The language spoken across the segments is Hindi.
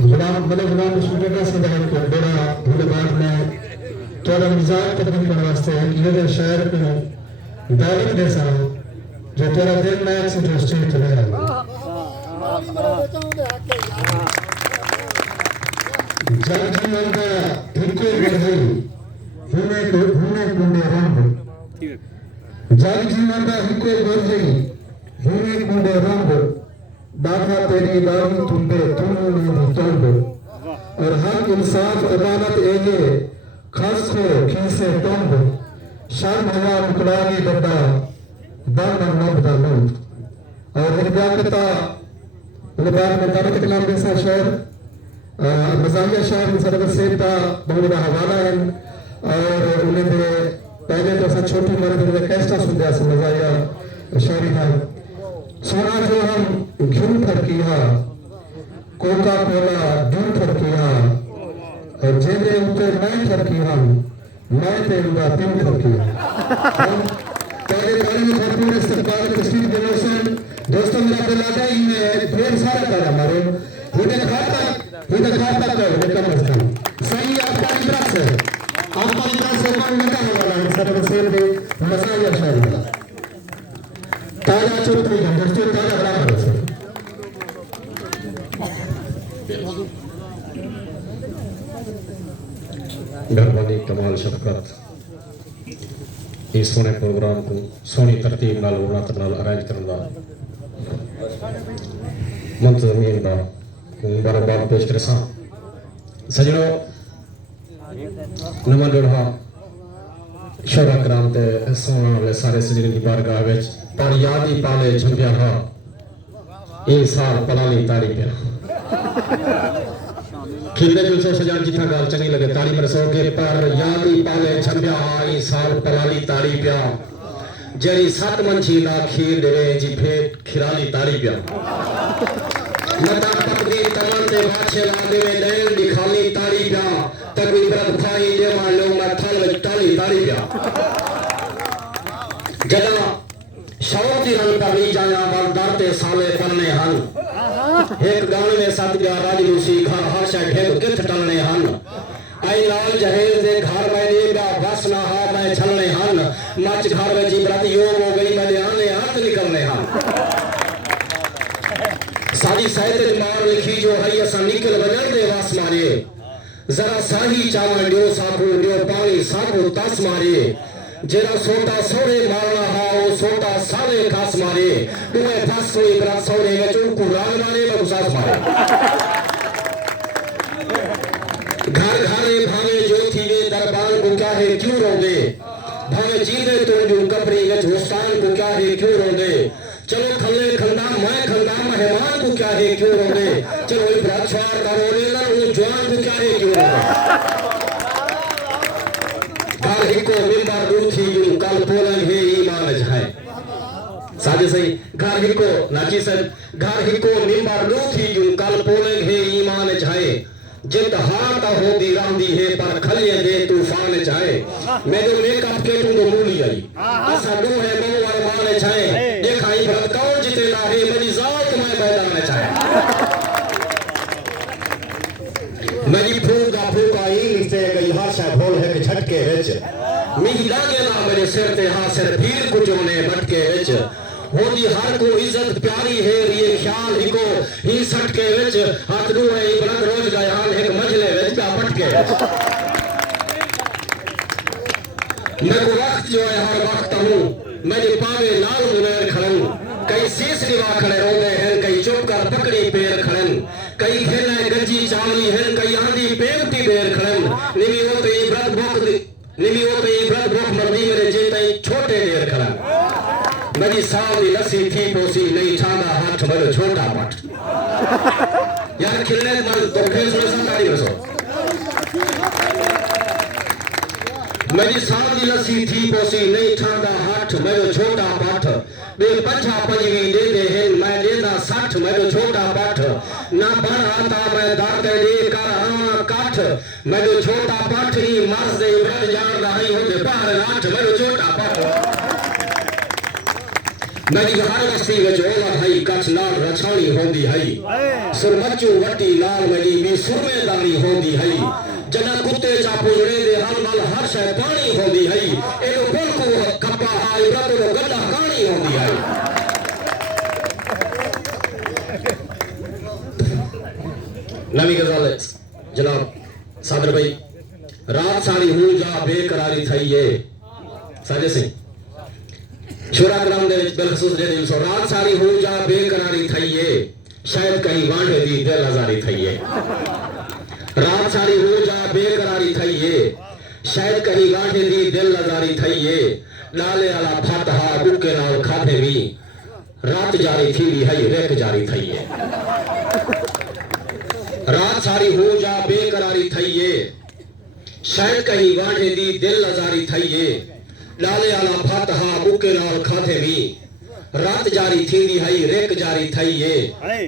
गुलाम गुलाम सूबे से को बड़ा धन्यवाद मैं थोड़ा मिजाज तकदीम करने वास्ते ये शायर को दावत दे सा जो तेरा दिल में से जो स्टेज चले रहा जब जीवन का हिक्को बढ़े हुने कुंडे रंग जब जीवन का हिक्को बढ़े हुने कुंडे रंग दाता तेरी दादी तुम्बे तुमने तंब और हक इंसाफ अदालत एगे खास को खीसे तंब शान हवा मुकलागी बड़ा दाना नबदा नंद और हिदायता उलबाग में दावत कलाम जैसा शेर मज़ाहिया शेर सरवर सेता बहुत हवाला है और उन्हें पहले तो ऐसा छोटी उम्र में कैसा सुनते हैं मज़ाहिया शायरी था सोना जो हम घूम कर किया कोका कोला ढूंढ कर किया और जेबे ऊपर मैं कर किया मैं तेरा तुम कर किया पहले गाड़ी में भरपूर इस्तेमाल तस्वीर जनरेशन दोस्तों मेरा दिल आता है में ढेर सारा कर हमारे हिंदे खाता कर लेकिन मस्तान सही आपका इधर से कौन लगा वाला है सब से दे मसाला शायरी ताजा चौथी दोस्तों ताजा बराबर है मेहरबानी कमाल शफकत इस सोने प्रोग्राम को सोनी तरतीब नाल उन्नत नाल अरेंज करने का मुंतजमीन का मुबारकबाद पेश करे सा सजनों नवा जोड़ा शोभा कराम ते सोना वाले सारे सजन की बारगाह विच पर याद ही पाले झंडिया हा ये साल पलाली ताड़ी पे खिलते जुलसे सजान जिथा गाल चंगी लगे ताड़ी पर सो के पर याद ही पाले झंडिया हा ये साल पलाली ताड़ी पे जरी सात मंछी ना खीर देवे जी फेट खिराली ताड़ी पे मता पकड़ी तमन दे बाछे ला देवे नैन दिखाली ताड़ी पे तक इबरत खाई देवा लो मैं थल विच टाली ताड़ी पे जदा शौकी रंग पर ली जाया बल दरते साले फलने हन एक गाने में सत गया राजलूसी घर हर शय ढेर किथ टलने हन आई लाल जहेज दे घर में नेगा बस ना हा मैं छलने हन मच घर में जिबरत योग हो गई मैं आने हाथ निकलने हन सारी साहित्य मार लिखी जो है असा निकल वजन दे वास मारे जरा साही चावल दियो साबु दियो पानी साबु तस मारे जेरा सोटा सोरे मारना हा वो सोटा सारे खास मारे तुम्हें फस कोई बरात सोरे में चुकू राग मारे बगुसास मारे घर घरे भावे जो थी वे दरबार को क्या है क्यों रोंदे भावे जीवे तो जो कपड़ी में हुस्तान को क्या है क्यों रोंदे चलो खल्ले खंदा मैं खंदा मेहमान को क्या है क्यों रोंदे चलो इब्रात छार का रोने ना वो जवान को क्या है क्यों रोंदे घर हिको मिंबर रूठी जो कल पोलन है ईमान जाए साजे सही घर हिको नाची सर घर हिको मिंबर रूठी जो कल पोलन है ईमान जाए जित हाथ होती रांदी है पर खलिए दे तूफान जाए मेरे मेकअप के तू तो मूली आई ऐसा दो है मौवार मान जाए देखाई भरत कौन जितेला है मेरी जात मैं मैदान जाए मेरी फूका ही लिखते गई हाशा भोल है कि झटके विच मिही लागे ना मेरे सिर ते हां सिर भीड़ कुचोने भटके विच होती हर को इज्जत प्यारी है ये ख्याल हिको ही सटके विच हाथ दू है इबरत रोज गयान एक मजले विच का पटके मैं को वक्त जो है हर वक्त हूं मेरे पावे लाल मुनेर खड़न कई शीश निवा खड़े रोंदे हैं कई चुप कर पकड़ी पैर खड़न कई खेले गंजी चावली हैं कई आंधी पेवती बेर खड़न निवी होते इबरत भूख मर्दी मेरे जेते छोटे देर खड़न मेरी सावली लस्सी थी पोसी नहीं छाना हाथ बड़ो छोटा पट यार खिलने मल तो फिर संताड़ी बसो मेरी सावली लस्सी थी पोसी नहीं छाना हाथ बड़ो छोटा पट बे पछा पंजवी दे दे हैं मैं देदा 60 मेरो छोटा पाठ ना बन आता मैं दांत दे कर आवा काठ मेरो छोटा पाठ ही मर्ज दे व्रत जान रही होते पार नाथ मेरो छोटा पाठ मेरी हर बस्ती विच ओला भाई कछ नाल रछाणी होंदी है सुरमचू वटी लाल मेरी भी सुरमेदारी होंदी है जना कुत्ते चा पुजड़े दे हल मल हर शय पानी होंदी है एनो बिल्कुल खप्पा आई रत नो गड्ढा कहानी होंदी है। नवी गजल जनाब सादर भाई रात सारी हूं जा बेकरारी थई है साजे सिंह शुरा कलाम दे विच बिलखसूस दे दिल सो रात सारी हूं जा बेकरारी थई है शायद कहीं वांडे दी दिल आजारी थई है रात सारी हूं जा बेकरारी थई है शायद कहीं वांडे दी दिल आजारी थई है लाले वाला फातहा बुके नाल खाधे भी रात जारी थी है रेक जारी थई है रात सारी हो जा बेकरारी थई है शायद कहीं वांडे दी दिल आजारी थई है लाले आला फातहा बुके नाल खाधे भी रात जारी थींदी है रेक जारी थई है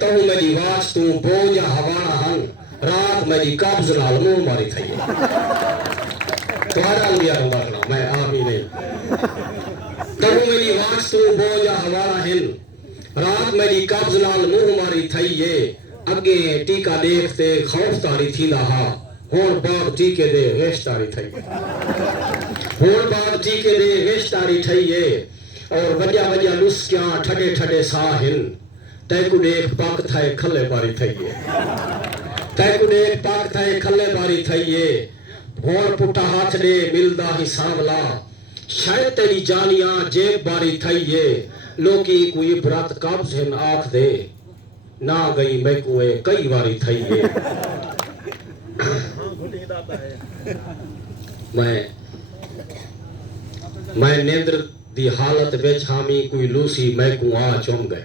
तहु मेरी वाच तू बोझ हवाना हन रात मेरी कब्ज नाल मुंह मारी थई है तुम्हारा लिया रहा मैं आमी नहीं तहु मेरी वाच तू बोझ हवाना हन रात मेरी कब्ज नाल मुंह मारी थई है अगे टीका देखते खौफ तारी थींदा हा हुण बाद टीके दे वेशतारी थई हुण बाद टीके दे वेशतारी थई है और वड्या वड्या लुस्कियां ठडे ठडे साहिन तैकु देख पाक थाए खले बारी थई है तैकु देख पाक थाए खले बारी थई है हुण पुटा हाथ दे मिलदा ही सांवला शायद तेरी जानियां जेब बारी थई है लोकी कोई इबरत कब्ज हिन आख दे ना गई मैं कुए कई बारी थई है मैं नेंद्र दी हालत विच हामी कोई लूसी मैं को आ चुम गए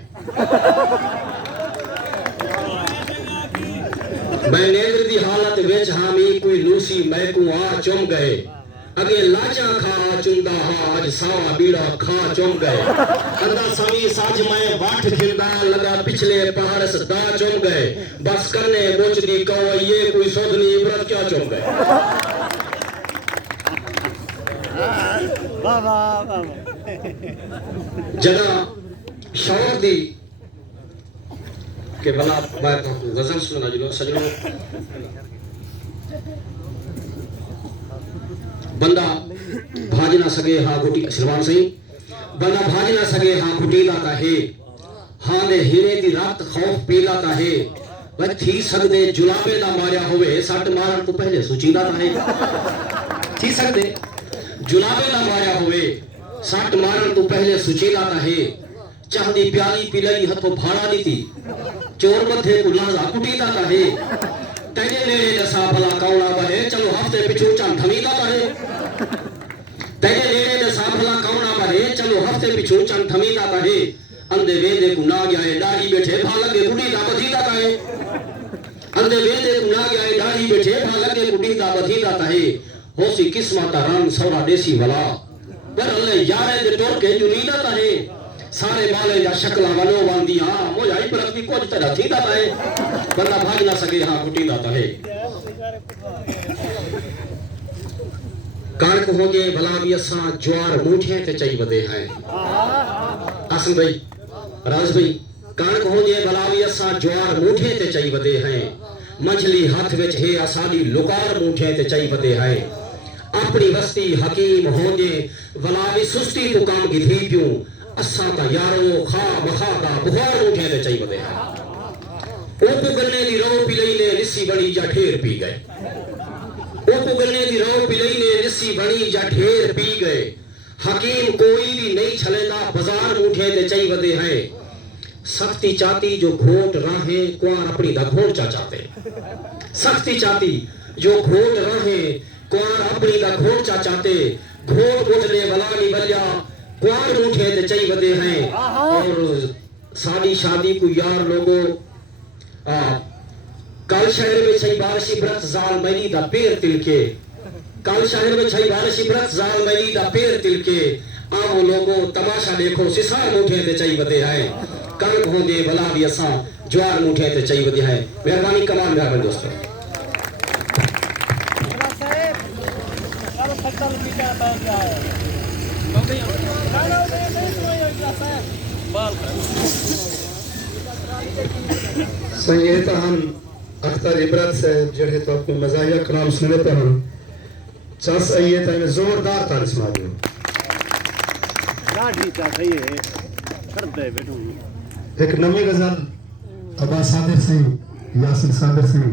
मैं नेंद्र दी हालत विच हामी कोई लूसी मैं को आ चुम गए अगे लाजा खा चुंदा हा आज सावा बीड़ा खा चुम गए अंदा समी साज मैं बाट खिलदा लगा पिछले पहाड़ सदा चुम गए बस करने बोच दी कहो ये कोई सोधनी इबरत क्या चुम गए वाह वाह वाह जना शौक दी के भला मैं तो गजल सुना जो सजनो बंदा भाज ना सके हाँ घुटी सलमान सिंह बंदा भाज ना सके हाँ घुटी लाता है हाँ ने हीरे दी रात खौफ पी लाता है वह थी सकदे जुलाबे ना मारिया होवे सट मारन तो पहले सुचीदा है थी सकदे जुलाबे ना मारिया होवे सट मारन तो पहले सुचीदा है चाहदी प्याली पिलई हथों भाड़ा दी थी चोर मथे को लाजा कुटी लाता है तेरे नेड़े दसा भला कौड़ा बहे चलो हफ्ते पिछू चम थमी लाता है तेरे नेड़े दसा भला कौड़ा बहे चलो हफ्ते पिछू चम थमी लाता है अंधे वेदे को ना गया दाढ़ी बैठे भा लगे कुटी दा बधी लाता है अंधे वेदे को ना गया दाढ़ी बैठे भा लगे कुटी दा बधी लाता है होसी किस्मत रंग सौरा देसी भला पर अल्ले यारे दे टोर के जुनी लाता है सारे बाले या शक्ला वनो वांदी हां मोजाई पर की कुछ तरह थी दाता है बंदा भाग ना सके हां कुटी दाता है कानक हो गए भला भी असा ज्वार मूठे ते चई वदे हैं आसन भाई राज भाई कानक हो गए भला भी असा ज्वार मूठे ते चई वदे हैं मछली हाथ विच है असाडी लुकार मूठे ते चई वदे हैं अपनी बस्ती हकीम हो गए भला भी सुस्ती तो काम की थी क्यों असा ता यारो खा बखा दा बुखार उठे ते चई वदे ओपो गन्ने दी रो पिलई ने लिस्सी बणी जा ढेर पी गए ओपो गन्ने दी रो पिलई ने लिस्सी बणी जा ढेर पी गए हकीम कोई भी नहीं छलेंदा बाजार उठे ते चई वदे हैं सख्ती चाहती जो घोट राहे कुआर अपनी दा घोट चाहते सख्ती चाहती जो घोट राहे कुआर अपनी दा घोट चाहते घोट बोझले वाला नहीं बलिया कुआर उठे ते चई वदे हैं और सादी शादी को यार लोगों कल शहर में छई बारिशी ब्रत जाल मैली दा पैर तिलके कल शहर में छई बारिशी ब्रत जाल मैली दा पैर तिलके आओ लोगों तमाशा देखो सिसार उठे ते चई वदे हैं कल होंगे भला भी असा ज्वार उठे ते चई वदे हैं मेहरबानी कमान मेहरबान दोस्तों साहब संगीता हम अख्तर इबरत से जड़े तो आपको मजाहिया कलाम सुनते हैं चस आइए तो इन्हें जोरदार तारीफ सुना दो एक नवी गजल अब्बास सादिर सिंह यासिर सादिर सिंह